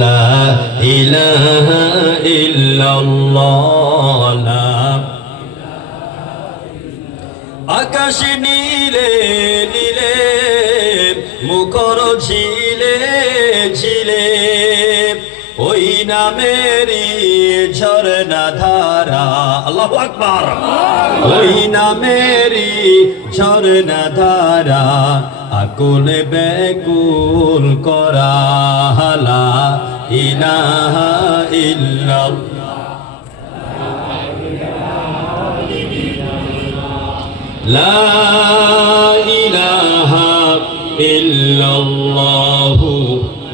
লা ইলাহা ইল্লাল্লাহ লা আকাশ নীলে নীলে মুখর ঝিলে ঝিলে ওই নামেরই ঝরনা ধারা আল্লাহু আকবার ওই নামেরই ঝরনা ধারা আকুল বেকুল করা লা ইলাহা ইল্লাল্লাহ লা ইলাহা ইল্লাল্লাহু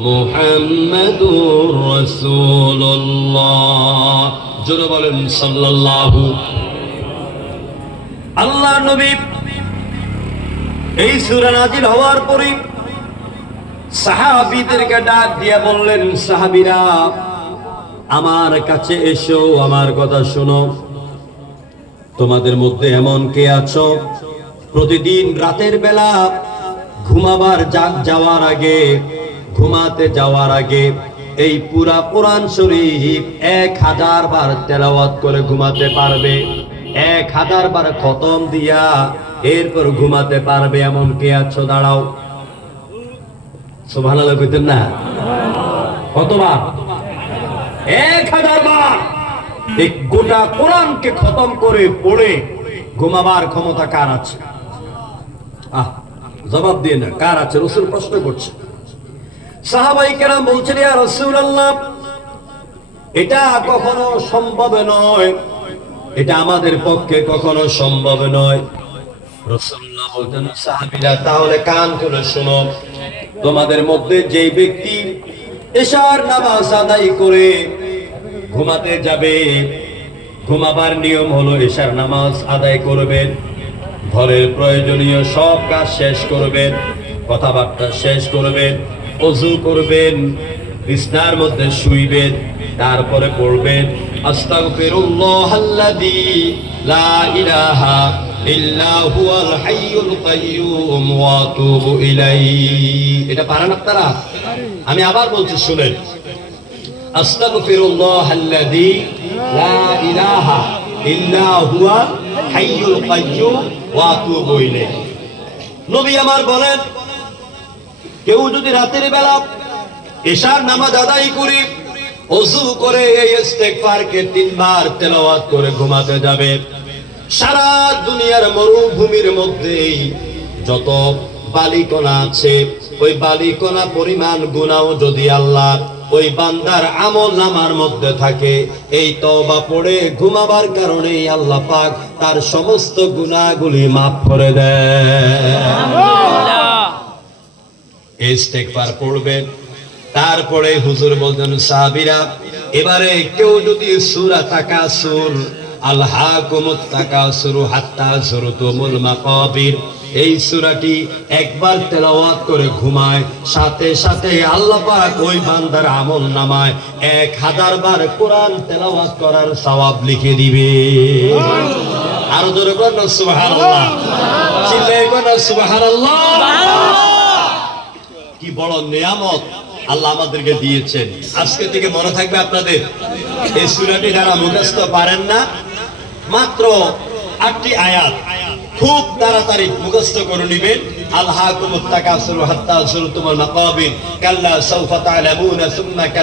মুহাম্মাদুর রাসূলুল্লাহ জোরে বলেন সাল্লাল্লাহু আল্লাহ নবী এই সূরা নাজিল হওয়ার পরে সাহাবীদেরকে ডাক দিয়ে বললেন, সাহাবীরা আমার কাছে এসো, আমার কথা শোনো। তোমাদের মধ্যে এমন কে আছো প্রতিদিন রাতের বেলা ঘুমাতে যাওয়ার আগে এই পুরা কোরআন শরীফ 1000 বার তেলাওয়াত করে ঘুমাতে পারবে, 1000 বার খতম দিয়া এরপর ঘুমাতে পারবে? এমন কে আছো? দাঁড়াও। সুবহানাল্লাহ কইতেন না? কতবার? 1000 বার এই গোটা কোরআনকে খতম করে পড়ে ঘুমাবার ক্ষমতা কার আছে? জবাব দিয়ে না, কার আছে? রাসূল প্রশ্ন করছে। সাহাবায়ে কেরাম বলছেন, ইয়া রাসূলুল্লাহ, এটা কখনো সম্ভব নয়, এটা আমাদের পক্ষে কখনো সম্ভব নয়। রাসূলুল্লাহ বলতেন, সাহাবীরা তাহলে কান খুলে শোনো, তোমাদের মধ্যে যে ব্যক্তি এশার নামাজ আদায় করে ঘুমাতে যাবে, ঘুমাবার নিয়ম হলো এশার নামাজ আদায় করবেন, ঘরের প্রয়োজনীয় সব কাজ শেষ করবেন, কথাবার্তা শেষ করবেন, ওযু করবেন, বিছনার মধ্যে শুইবেন, তারপরে পড়বেন আস্তাগফিরুল্লাহাল্লাযী লা ইলাহা ইল্লা হুয়াল হাইয়ুল কাইয়্যুম ওয়া আতুবু ইলাইহি। এটা পারেন আপনারা? আমি আবার বলছি, শুনেন। আস্তাগফিরুল্লাহাল্লাযী লা ইলাহা ইল্লা হুয়াল হাইয়ুল কাইয়্যুম ওয়া আতুবু ইলাইহি। নবী আমার বলেন, কেউ যদি রাতের বেলা এশার নামাজ আদায় করে ওযু করে এই ইস্তেগফারকে 3 বার তেলাওয়াত করে ঘুমাতে যাবে, সারা দুনিয়ার মরুভূমির মধ্যে যত বালিকণা আছে ওই বালিকণা পরিমাণ গুনাহ যদি আল্লাহ ওই বান্দার আমলনামার মধ্যে থাকে, এই তওবা পড়ে ঘুমাবার কারণে আল্লাহ পাক তার সমস্ত গুনাহগুলি মাফ করে দেয়। ইস্তেগফার পড়বেন, তারপরে হুজুর বলতেন, সাহাবীরা এবারে কেউ যদি সূরা তাকাসুর আলহাকুমুত তাকাসুর হাত্তা যুরতুমুল মাকাবির এই সূরাটি একবার তেলাওয়াত করে ঘুমায়, সাথে সাথে আল্লাহ পাক ওই বান্দার আমলনামায় 1000 বার কোরআন তেলাওয়াত করার সওয়াব লিখে দিবে। আরো জোরে বলুন সুবহানাল্লাহ, চিল্লায়ে বলুন সুবহানাল্লাহ। কি বড় নিয়ামত আল্লাহ আমাদেরকে দিয়েছেন। আজকে থেকে মনে থাকবে আপনাদের, এই সূরাটি যারা মুখস্থ পারেন না, মাত্র 8টি আয়াত খুব তাড়াতাড়ি মুখস্থ করে নেবেন। আলহাকুমুত তাকাসুর হাত্তা যুরতুমুল মাকাবির, কাল্লা সাউফা তা'লামুনা সুম্মা